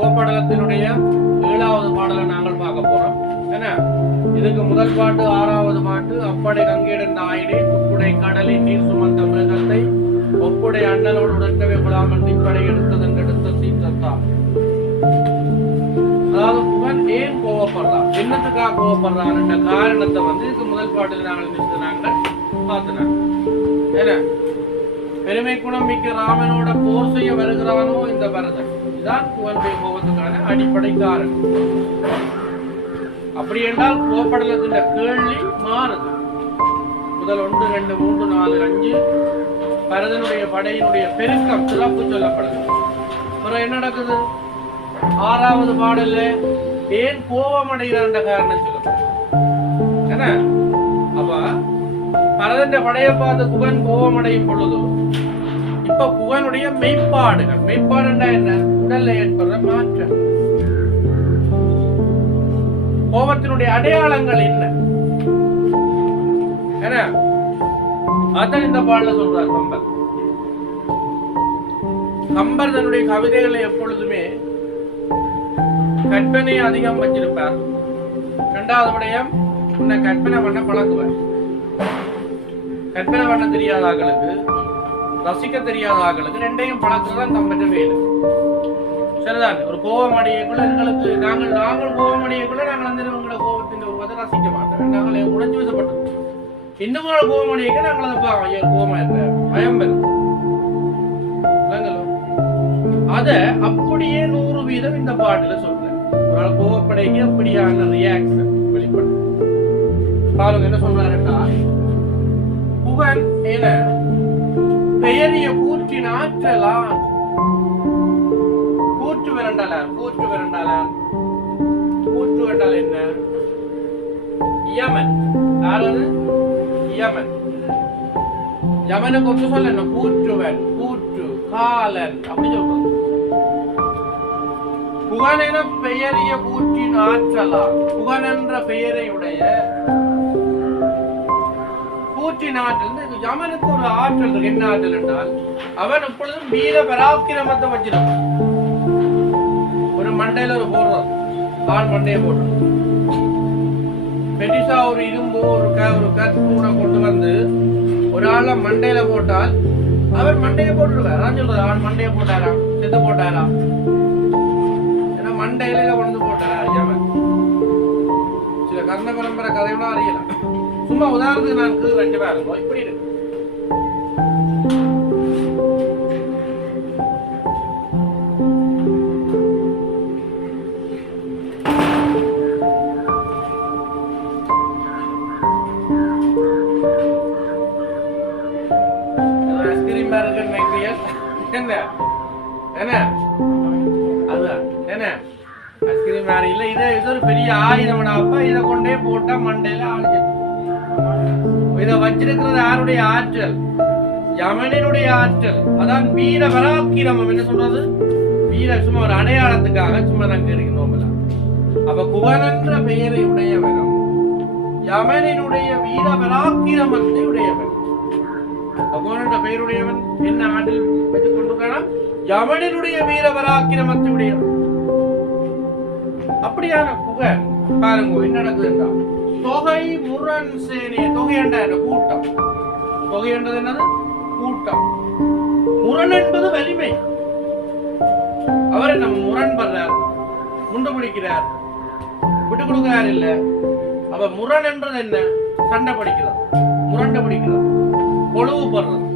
கோப்படலத்தினுடைய ஏழாவது பாடலை நாங்கள் பார்க்க போறோம். என்ன இதுக்கு முதல் பாட்டு ஆறாவது பாட்டு அப்படை கங்கேடன் நாயினை உப்புடை கடலை நீர் சுமந்த மிருகத்தை ஒப்புடை அண்ணனோடு உடற்கவே குழாமல் திப்படை எடுத்ததன் எடுத்த சீற்றத்தான். அதாவது புகழ் ஏன் கோவப்படுறான்? என்னத்துக்காக கோவப்படுறான்? என்ற காரணத்தை வந்து இதுக்கு முதல் பாட்டில் நாங்கள் நாங்கள் பார்த்துனாங்க என்ன பெருமை குணம் மிக்க ராமனோட போர் செய்ய வருகிறானோ இந்த பரதன். இதுதான் புகழுடைய கோபத்துக்கான அடிப்படை காரணம் அப்படி என்றால் கோப்படலத்தின் கேள்வி மாறுது. முதல் ஒன்று ரெண்டு மூன்று நாலு அஞ்சு. பரதனுடைய படையினுடைய பெருக்கம் சிறப்பு சொல்லப்படுது. அப்புறம் என்ன நடக்குது? ஆறாவது பாடல்ல ஏன் கோபம் அடைகிறான்ற காரணம் சொல்லப்படுது. என்ன? அப்ப பரதன் படையை பார்த்து குகன் கோபம் அடையும் பொழுது இப்ப குகனுடைய மெய்ப்பாடுகள் மெய்ப்பாடுன்னா என்ன? உடல்ல ஏற்படுற மாற்றம். கோபத்தினுடைய அடையாளங்கள் என்ன? என்ன? அதான் இந்த பாடல சொல்றார் கம்பர். கம்பர் தன்னுடைய கவிதைகளை எப்பொழுதுமே கற்பனை அதிகம் வச்சிருப்பார். இரண்டாவது விடயம் உன்னை கற்பனை பண்ண பழகுவார். கற்பனை பண்ண தெரியாத ஆட்களுக்கு ரசிக்க தெரியாத ஆட்களுக்கு ரெண்டையும் பழக்கதான் கம்பர் வேலை. சரிதான். ஒரு கோபம் அடையக்குள்ள எங்களுக்கு நாங்கள் நாங்கள் கோபம் அடையக்குள்ள நாங்கள் அந்த உங்களோட கோபத்தின் உருவத்தை ரசிக்க மாட்டோம். நாங்கள் உணர்ச்சி வசப்பட்டோம். இன்னும் ஒரு கோபம் அடையக்க நாங்கள் அதை பார்க்க ஐயோ கோபமா இருக்க பயம் பெறும் அத அப்படியே நூறு வீதம் இந்த பாட்டுல சொல்றேன். ஒரு ஆள் கோவப்படைக்கு அப்படியான ரியாக்ஷன் வெளிப்படும் பாருங்க என்ன சொல்றாருன்னா புகன் என பெயரிய கூற்றின் ஆற்றலாம் கூற்று விரண்டலார் கூற்று விரண்டலார் கூற்று விரண்டல் என்ன? யமன். யாரது யமன். யமனை ஒன்று சொல்ல கூற்றுவன். கூற்று காலன். அப்படி சொல்றது புகன் என பெயரிய கூற்றின் ஆற்றலாம் புகன் என்ற பெயரை உடைய கூற்றின் ஆற்றல் யமனுக்கு ஒரு ஆற்றல் என்ன ஆற்றல் என்றால் அவன் இப்பொழுதும் வீர பராக்கிரமத்தை வச்சிருக்கான் மண்டையில் ஒரு போடுறோம் ஆள் மண்டையை போடுறோம் பெரிசா ஒரு இரும்பு ஒரு க ஒரு கத்து கூட கொண்டு வந்து ஒரு ஆள மண்டையில போட்டால் அவர் மண்டையை போட்டுருவார் அதான் சொல்றது. ஆள் மண்டையை போட்டாராம் சித்த போட்டாராம் ஏன்னா மண்டையில கொண்டு போட்டாரா அறியாம. சில கர்ண பரம்பரை கதையெல்லாம் அறியலாம். சும்மா உதாரணத்துக்கு நான் ரெண்டு ரெண்டு இருக்கும் இப்படி இருக்கு. என்ன? என்ன? அதுதான் என்ன? ஐஸ்கிரீம் வேற இல்ல. இது இது ஒரு பெரிய ஆயுதம் அப்ப இதை கொண்டே போட்டா மண்டையில ஆளுங்க இதை வச்சிருக்கிறது யாருடைய ஆற்றல்? யமனினுடைய ஆற்றல். அதான் வீர பராக்கிரமம். என்ன சொல்றது? வீர சும்மா ஒரு அடையாளத்துக்காக சும்மா நாங்க இருக்கணும் அப்ப குவனன்ற பெயரை உடையவனும் யமனினுடைய வீர பராக்கிரமத்தை பெயருடையவன் என்ன ஆற்றல் வச்சுக் கொண்டிருக்கானா யமனினுடைய வீர பராக்கிரமத்தை உடையவன் அப்படியான புகை பாருங்க என்ன நடக்குதுன்றா தொகை முரண் சேனை தொகை என்ற கூட்டம். தொகை என்றது என்னது? கூட்டம். முரண் என்பது வலிமை. அவரை நம்ம முரண் பண்றார் குண்டு பிடிக்கிறார் விட்டு கொடுக்கிறார் இல்ல. அவர் முரண் என்றது என்ன? சண்டை பிடிக்கிறது. முரண்டை பிடிக்கிறது. கொழுவுப்படுறது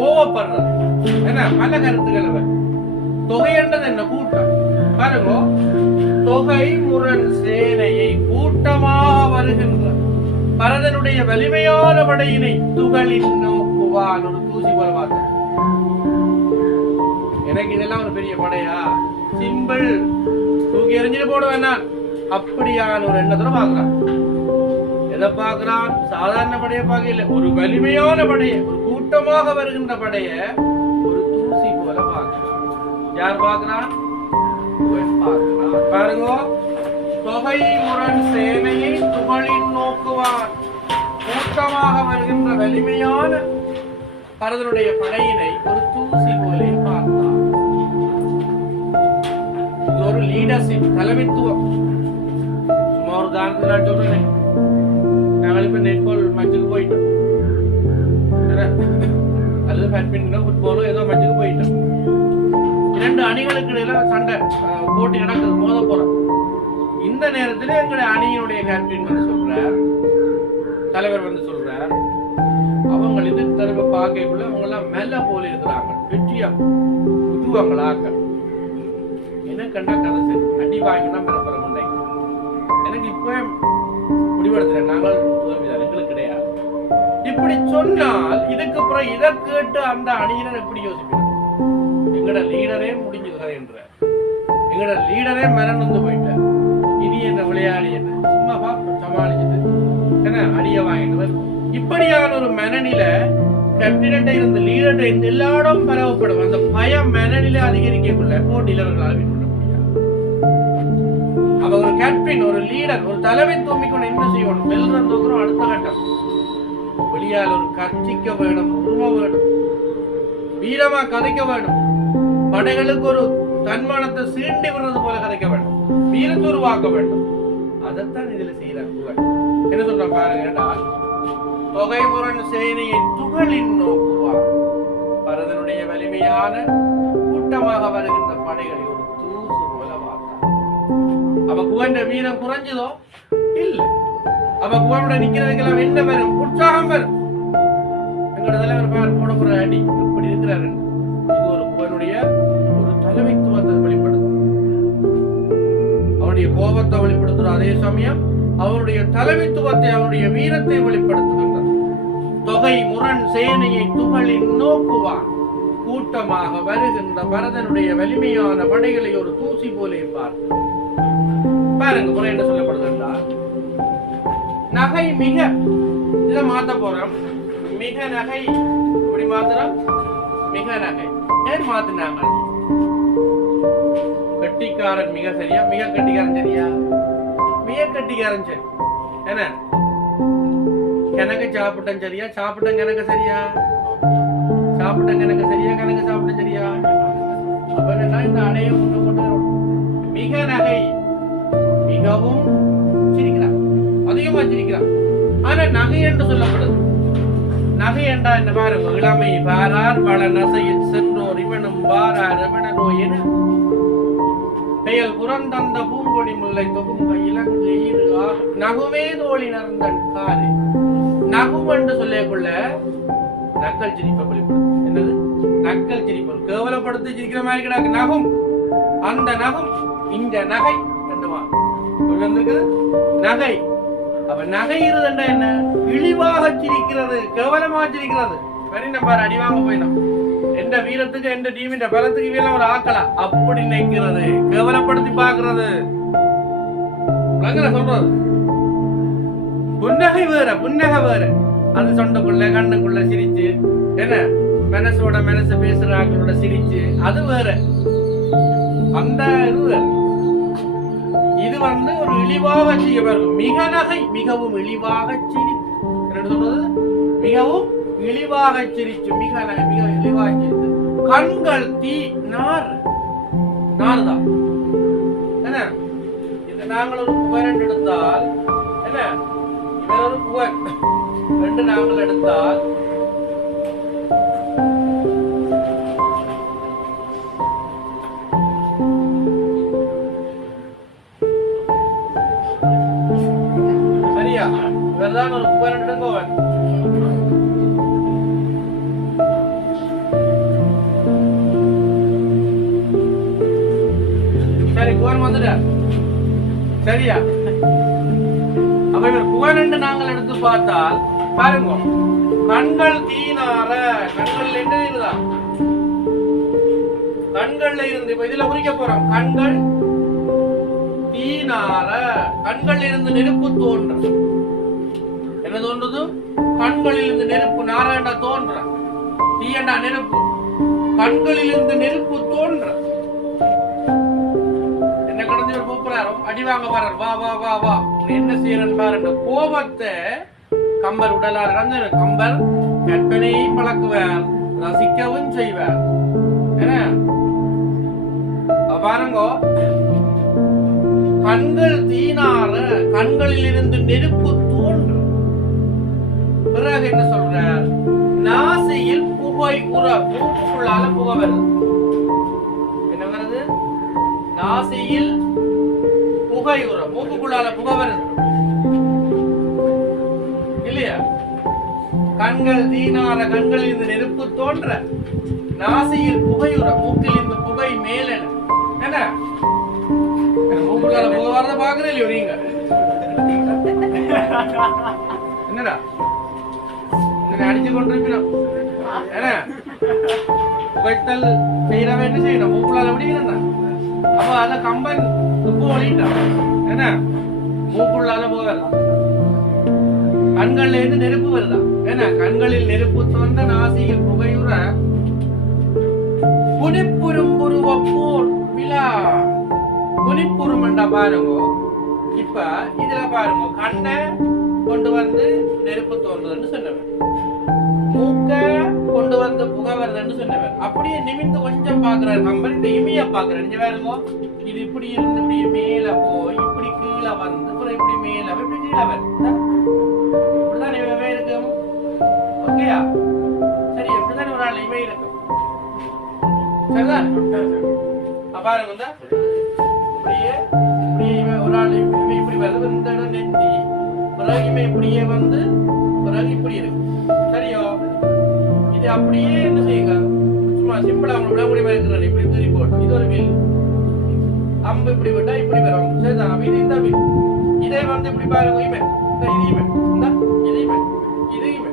கோவப்படுறது. என்ன? பல கருத்துக்கள் தொகைன்றது என்ன? கூட்டம். பாருங்க. தொகை முரண் சேனையை கூட்டமாக வருகின்ற பரதனுடைய வலிமையான படையினை துகளின் நோக்குவான். ஒரு தூசி போல பார்த்தேன் எனக்கு இதெல்லாம் ஒரு பெரிய படையா? சிம்பிள். தூக்கி எறிஞ்சிட்டு போடுவேன் நான். அப்படியான ஒரு எண்ணத்துல பாக்குறான் எதை பாக்குறான் சாதாரண படையை பார்க்கல. ஒரு வலிமையான படையை ஒரு கூட்டமாக வருகின்ற படைய ஒரு தூசி போல பார்க்கலாம் யார் பார்க்கிறான்? பாருங்க தொகை முரண் சேனையை துகளின் நோக்குவார். கூட்டமாக வருகின்ற வலிமையான பரதனுடைய படையினை ஒரு தூசி போல பார்த்தார் ஒரு லீடர்ஷிப் தலைமைத்துவம். சும்மா ஒரு உதாரணத்துக்கு சொல்றேன். நாங்கள் இப்ப நெட்பால் மேட்சுக்கு போயிட்டோம் என்ன? அல்லது பேட்மிண்டனோ ஃபுட்பாலோ ஏதோ மேட்சுக்கு போயிட்டேன் இரண்டு அணிகளுக்கு இடையில சண்டை. போட்டி நடக்குது. மோத போறோம். இந்த நேரத்துல எங்களுடைய அணியினுடைய கேப்டன் வந்து சொல்றார். தலைவர் வந்து சொல்றார். அவங்க இது தரப்ப பார்க்கக்குள்ள அவங்க எல்லாம் மெல்ல போல இருக்கிறாங்க. வெற்றியா புதுவங்களாக்க என்ன கண்டா கதை சரி? அடி வாங்கினா மெனப்பற முண்டை எனக்கு இப்போ முடிவெடுத்துறேன் நாங்கள் இப்படி சொன்னால் இதுக்கு அப்புறம் இதை கேட்டு அந்த அணியினர் எப்படி யோசிப்பார் எங்கட லீடரே முடிஞ்சது என்ற. எங்கட லீடரே மரணந்து போயிட்டார். இனி என்ன விளையாடி என்ன சும்மா பார்ப்போம் சமாளிச்சுட்டு. என்ன அடிய வாங்கிட்டு இப்படியான ஒரு மனநில கேப்டன்ட்ட இருந்த லீடர்ட்ட இருந்து எல்லா பரவப்படும். அந்த பயம் மனநிலை அதிகரிக்கக்குள்ள போட்டியில் அவர்களால் அவர் பண்ண அவ ஒரு கேப்டன் ஒரு லீடர் ஒரு தலைமை தூமிக்கணும் என்ன செய்யணும்? வெல்றன் அடுத்த கட்டம். வெளியால் ஒரு கர்ச்சிக்க வேணும் உரும வேணும். வீரமா கதைக்க வேணும். படைகளுக்கு ஒரு தன்மானத்தை சீண்டி விடுறது போல கதைக்க வேண்டும் வீரத்தை உருவாக்க வேண்டும். அதைத்தான் இதுல செய்யறார் என்ன சொல்ற பாருங்க என்றால் தொகைமுரண் சேனையை துகளின் நோக்குவார் பரதனுடைய வலிமையான கூட்டமாக வருகின்ற படைகளை ஒரு தூசு போல பார்த்தார் அவ குவன்ற வீரம் குறைஞ்சதோ? இல்லை. அப்ப குவனோட நிக்கிறதுக்கெல்லாம் என்ன வரும் உற்சாகம் வரும் எங்களோட தலைவர் பார் போட போற அடி இப்படி இருக்கிறாரு. இது ஒரு குவனுடைய ஒரு தலைமைத்துவத்தை வெளிப்படுத்தும். அவனுடைய கோபத்தை வெளிப்படுத்துற அதே சமயம் அவருடைய தலைமைத்துவத்தை அவருடைய வீரத்தை வெளிப்படுத்துகின்றது. தொகை முரண் சேனையை துகளின் நோக்குவான். கூட்டமாக வருகின்ற பரதனுடைய வலிமையான படைகளை ஒரு தூசி போலே பார்த்து பாருங்க முறை என்ன சொல்லப்படுது? நகை மிக இதை மாத்த போறோம். மிக நகை இப்படி மாத்துறோம். மிக நகை. ஏன் மாத்தினாங்க? கட்டிக்காரன் மிக சரியா? மிக கட்டிக்காரன் சரியா? மிக கட்டிக்காரன் சரி. என்ன? கணக்கு சாப்பிட்டேன் சரியா? சாப்பிட்டேன் கணக்கு சரியா? சாப்பிட்டேன் கணக்கு சரியா? கணக்கு சாப்பிட்டேன் சரியா? அப்ப என்ன? இந்த அணையை கொண்டு கொண்டு மிக நகை. மிகவும் சிரிக்கிறான் அதிகமா சிரிக்கிறான் ஆனா நகை என்று சொல்லப்படுது நகை என்றா என்ன பாருங்க இளமை பாரார் பல நசையில் சென்றோர் இவனும் பாரார் இவனோ என. பெயல் புறந்தந்த பூங்கொடி முல்லை தொகும்ப இலங்கை நகுவே நகுமே தோழி நறந்தன் காரு நகும் என்று சொல்லக்குள்ள நக்கல் சிரிப்பு என்னது? நக்கல் சிரிப்பு. கேவலப்படுத்தி சிரிக்கிற மாதிரி கிடக்கு. நகும். அந்த நகும் இந்த நகை என்னவா நகை. அப்ப நகை என்ன? இழிவாக சிரிக்கிறது கேவலமாக சிரிக்கிறது. சரி நம்ம அடிவாங்க போயிடும் எந்த வீரத்துக்கு எந்த டீமின் பலத்துக்கு வீரம் ஒரு ஆக்கல அப்படி நினைக்கிறது கேவலப்படுத்தி பாக்குறது சொல்றது புன்னகை வேற புன்னகை வேற. அது சொண்டக்குள்ள கண்ணுக்குள்ள சிரிச்சு என்ன? மனசோட மனசு பேசுற ஆக்களோட சிரிச்சு அது வேற. அந்த இது வேற. இது வந்து ஒரு இழிவாக செய்ய பாருங்க மிக நகை மிகவும் இழிவாக சிரித்து. என்ன சொல்றது? மிகவும் இழிவாக சிரிச்சு மிக நகை மிக இழிவாக சிரித்து. கண்கள் தீ நார் நார் தான் என்ன? இது நாங்கள் ஒரு புகர் எடுத்தால் என்ன? இவர் ஒரு புகர் ரெண்டு நாங்கள் எடுத்தால் இவர்தான் ஒரு புகர் என்று எடுங்கோவன் சரி கோரம் வந்துட்டார் சரியா அப்ப இவர் புகன் என்று நாங்கள் எடுத்து பார்த்தால் பாருங்க கண்கள் தீனார கண்கள் என்று இருக்குதா கண்கள்ல இருந்து இப்ப இதுல குறிக்க போறோம். கண்கள் தீனார கண்கள் இருந்து நெருப்பு தோன்றும் என்ன தோன்றது? கண்களில் இருந்து நெருப்பு நாராயணா தோன்ற. தீயண்டா நெருப்பு. கண்களில் இருந்து நெருப்பு தோன்ற. என்ன கடந்து கூப்பிடாரோ அடிவாங்க அடி வாங்க வா வா வா. வா என்ன செய்யறன் பாருங்க. கோபத்தை கம்பர் உடலார் இறந்து கம்பர் கற்பனையை பழக்குவார். ரசிக்கவும் செய்வார். என்ன? பாருங்க. கண்கள் தீனார கண்களில் இருந்து நெருப்பு தோன்றும் பிறகு என்ன சொல்றார்? நாசியில் புகை உற மூக்குக்குள்ளால புகை வருது என்ன வருது? நாசியில் புகை உற மூக்குக்குள்ளால புகை வருது இல்லையா? கண்கள் தீனார கண்களில் இருந்து நெருப்பு தோன்ற நாசியில் புகையுற மூக்கில் இருந்து புகை மேலென. என்ன? என்ன மூக்குள்ளால புகை வரத பாக்குறேன் இல்லையோ நீங்க? என்னடா? இங்க அடிச்சு கொண்டிருக்கணும் என்ன புகைத்தல் செய்யறவன் என்ன செய்யணும்? மூக்குள்ளால விடுகிறேன் அப்ப அதுல கம்பன் துப்பு ஒளிட்டான் என்ன மூக்குள்ளால புகை கண்கள்ல இருந்து நெருப்பு வருதான் என்ன கண்களில் நெருப்பு தோன்ற நாசியில் புகையுற குனிப்புறும்புருவ போர் விழா. குனிப்புறுமண்டா பாருங்க. இப்ப இதுல பாருங்க. கண்ணை கொண்டு வந்து நெருப்பு தோன்றுதுன்னு சொன்னவன். மூக்க கொண்டு வந்து புகை வருதுன்னு சொன்னவன். அப்படியே நிமிந்து கொஞ்சம் பாக்குறாரு நம்ம இந்த இமைய பாக்குறாரு நீங்க பாருங்க இது இப்படி இருந்து இப்படி மேல போய் இப்படி கீழே வந்து அப்புறம் இப்படி மேல போய் இப்படி கீழே வருது இப்படிதான் இவன் இருக்கும். ஓகேயா சரி இப்படிதான் ஒரு ஆள் இமை இருக்கும். சரிதான் பாருங்க இப்படியே ஒரு ஆள் இப்படி வருது. இந்த இடம் நெத்தி. பிறகு இப்படியே வந்து பிறகு இப்படி இருக்கு சரியோ? இது அப்படியே என்ன செய்யுங்க? சும்மா சிம்பிளா அவங்க விட முடியுமா இருக்கிறாரு. இப்படி தூரி போட்டோம் இது ஒரு வில். அம்பு இப்படி விட்டா இப்படி வரும் சரிதான் அப்ப இது இந்த வில். இதே வந்து இப்படி பாருங்க. இமே. இந்த இது இமை. இந்த இது இமை. இது இமை.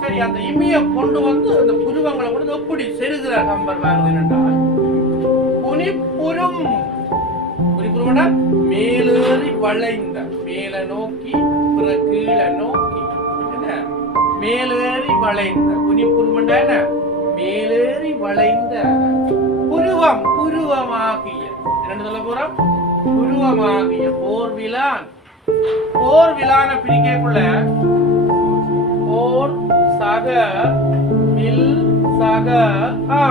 சரி அந்த இமைய கொண்டு வந்து அந்த புருவங்களை கொண்டு எப்படி செருகிறார்? கம்பர் பாருங்க. என்றால் புனிப்புறம். புனிப்புறம்னா மே வளைந்த மேல நோக்கி பிற கீழே நோக்கி. என்ன? மேலேறி வளைந்த. புனிப்புறம்னா என்ன? மேலேறி வளைந்த. புருவம் புருவமாகிய. என்ன சொல்ல போறோம்? புருவமாகிய போர்விலான் போர்விலான பிரிக்கக்குள்ள போர் சக வில் சக ஆ.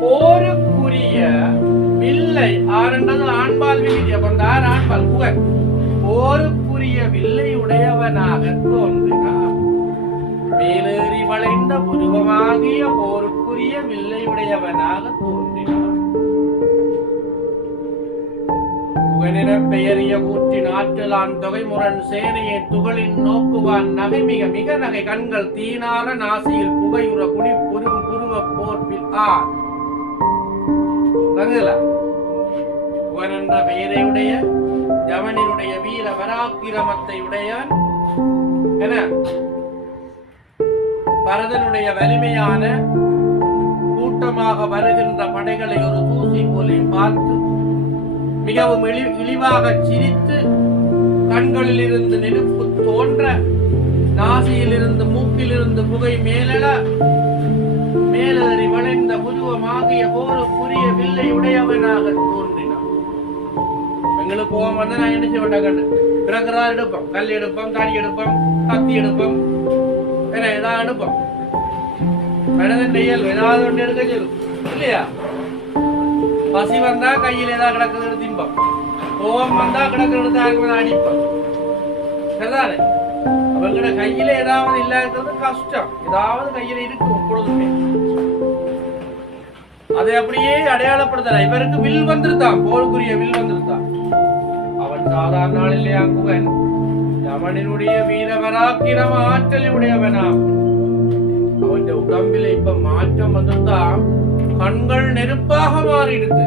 போருக்குரிய வில்லை ஆறுன்றது ஆண்பால் விகுதி அப்பந்தார் ஆண்பால் புகழ் போருக்குரிய வில்லை உடையவனாக தோன்றினார். மேலேறி வளைந்த புருவமாகிய போருக்குரிய வில்லை உடையவனாக தோன்றினார். புகனின பெயரிய கூற்றின் ஆற்றலான் தொகை முரண் சேனையை துகளின் நோக்குவான் நகை மிக மிக நகை. கண்கள் தீனார நாசியில் புகையுற குடி புரும் புருவ போர்வில் ஆர். ரகுல என்ற பெயரை உடைய ஜவனினுடைய வீர வராக்கிரமத்தை உடையான் என பரதனுடைய வலிமையான கூட்டமாக வருகின்ற படைகளை ஒரு தூசி போலே பார்த்து மிகவும் இழி இழிவாக சிரித்து கண்களில் இருந்து நெருப்பு தோன்ற நாசியில் இருந்து மூக்கில் இருந்து புகை மேலெழ மேலேறி வளைந்த புருவமாகிய ஒரு புரிய வில்லை உடையவனாக தோன்றி. எங்களுக்கு கோவம் வந்து நான் என்ன செய்ய மாட்டேன் பிறகுறதா எடுப்போம் கல் எடுப்போம் தடி எடுப்போம் கத்தி எடுப்போம் வேற ஏதாவது எடுப்போம் மனிதன் இயல்பு ஏதாவது ஒன்று எடுக்க சொல்லும் இல்லையா பசி வந்தா கையில் ஏதாவது கிடக்குது எடுத்து கோபம் வந்தா கிடக்குது எடுத்து யாருக்கு அடிப்போம் சரிதானே அவங்கட கையில ஏதாவது இல்லாதது கஷ்டம் ஏதாவது கையில இருக்கு எப்பொழுதுமே அதை அப்படியே அடையாளப்படுத்தல இவருக்கு வில் வந்திருந்தான் போருக்குரிய வில் வந்திருந்தான் சாதாரண நாளிலே அங்குவன் குகன் அவனினுடைய வீரவராக்கிரம ஆற்றலை உடையவனாம் அவன் உடம்பில இப்ப மாற்றம் வந்திருந்தான் கண்கள் நெருப்பாக மாறிடுது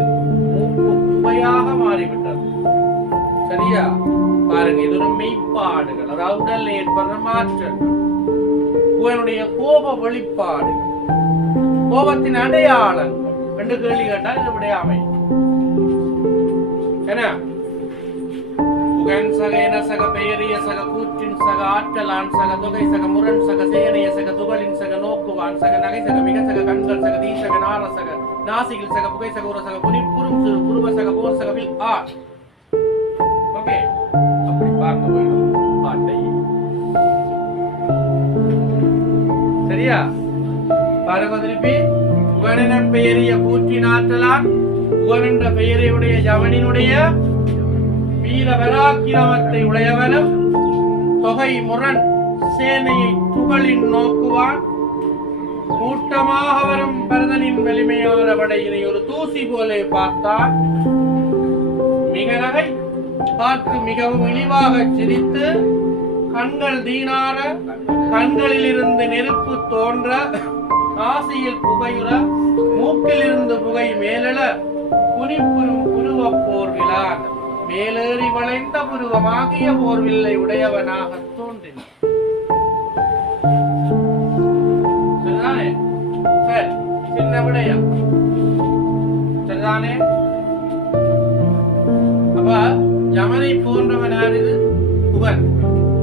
மூக்கு குவையாக மாறிவிட்டது. சரியா? பாருங்க இது ஒரு மெய்ப்பாடுகள். அதாவது உடல் ஏற்படுற மாற்றங்கள் குவனுடைய கோப வெளிப்பாடு. கோபத்தின் அடையாளங்கள் ரெண்டு கேள்வி கேட்டால் இது விடையாமை. என்ன புகன் சக என சக பெயரிய சக கூற்றின் சக ஆற்றலான் சக தொகை சக முரண் சக சேனைய சக துகளின் சக நோக்குவான் சக நகை சக மிக சக கண்கள் சக தீசக நார சக நாசிகள் சக புகை சக உர சக புனி சிறு புருவ சக போர் சக வில் ஆ. ஓகே. அப்படி பார்க்க போயிடும் பாட்டை. சரியா? பாருங்க திருப்பி. புகனென பெயரிய கூற்றின் ஆற்றலான் புகழ் என்ற பெயரையுடைய ஜவனினுடைய வீர பராக்கிரமத்தை உடையவனும் தொகை முரண் சேனையை துகளின் நோக்குவான். கூட்டமாக வரும் பரதனின் வலிமையான படையினை ஒரு தூசி போலே பார்த்தான் மிக நகை பார்த்து மிகவும் இழிவாக சிரித்து கண்கள் தீனார கண்களில் இருந்து நெருப்பு தோன்ற காசியில் புகையுற மூக்கில் இருந்து புகை மேலெழ புனிப்புரும் போர் விழா மேலேறி வளைந்த புருவமாகிய போர்வில்லை உடையவனாக தோன்றினான் சரிதானே? சரி சின்ன விடயம். சரிதானே? அப்ப யமனை போன்றவன் யார் இது? குகன்.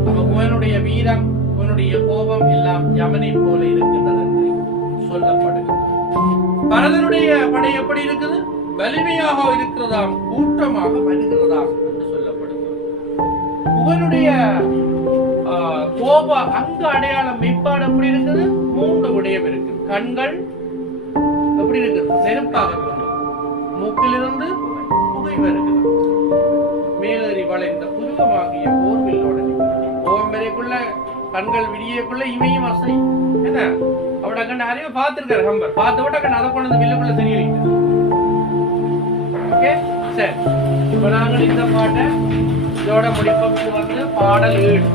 அப்ப குவனுடைய வீரம் குவனுடைய கோபம் எல்லாம் யமனை போல இருக்கின்றது என்று சொல்லப்படுகிறது பரதனுடைய படை எப்படி இருக்குது? வலிமையாக இருக்கிறதாம் கூட்டமாக வருகிறதாம் என்று சொல்லப்படுகிறது. புகனுடைய கோப அங்க அடையாளம் மேம்பாடு எப்படி இருக்குது? மூன்று விடயம் இருக்கு. கண்கள் எப்படி இருக்குது? நெருப்பாக மூக்கிலிருந்து புகை வருகிறது. மேலறி வளைந்த புருவமாகிய போர்வில்லோட கோபம் வரைக்குள்ள கண்கள் விடியக்குள்ள இமையும் அசை என்ன? அவட கண்ண அறிவை பார்த்திருக்காரு ஹம்பர். பார்த்த விட கண்ண அதை கொண்டு வந்து வில்லுக்குள்ள தெரியல ஓகே? சரி. இப்போ நாங்கள் இந்த பாட்டை இதோட முடிப்போம். இது வந்து பாடல் ஈடு